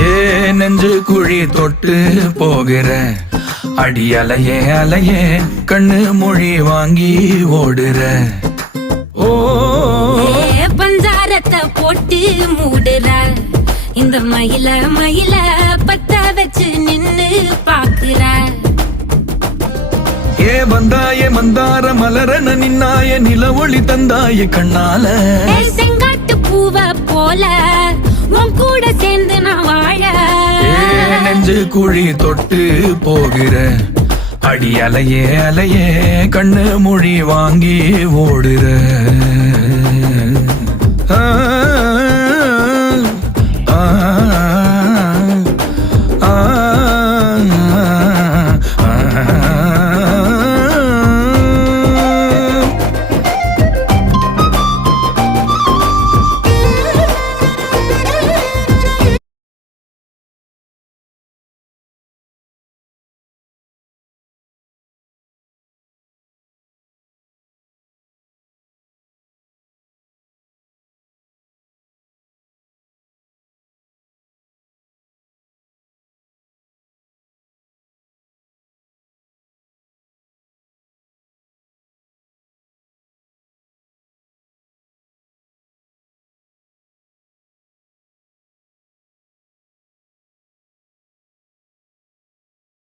ஏ நெஞ்சு குழி தொட்டு போகிற அடி அலையே அலையே கண்ணு மொழி வாங்கி ஓடுற. ஓ பஞ்சாரத்தை போட்டு மூடுற இந்த மயில மயில பத்த வச்சு நின்னு பாக்குற. ஏ வந்தாய மந்தார மலரன நின்னாய நில ஒளி தந்தாய கண்ணால. செங்காட்டு பூவ போல உன் கூட சேர்ந்து நான் வாழ. நெஞ்சு குழி தொட்டு போகிற அடி அலையே அலையே கண்ணு மொழி வாங்கி ஓடுற. ஆ ஆ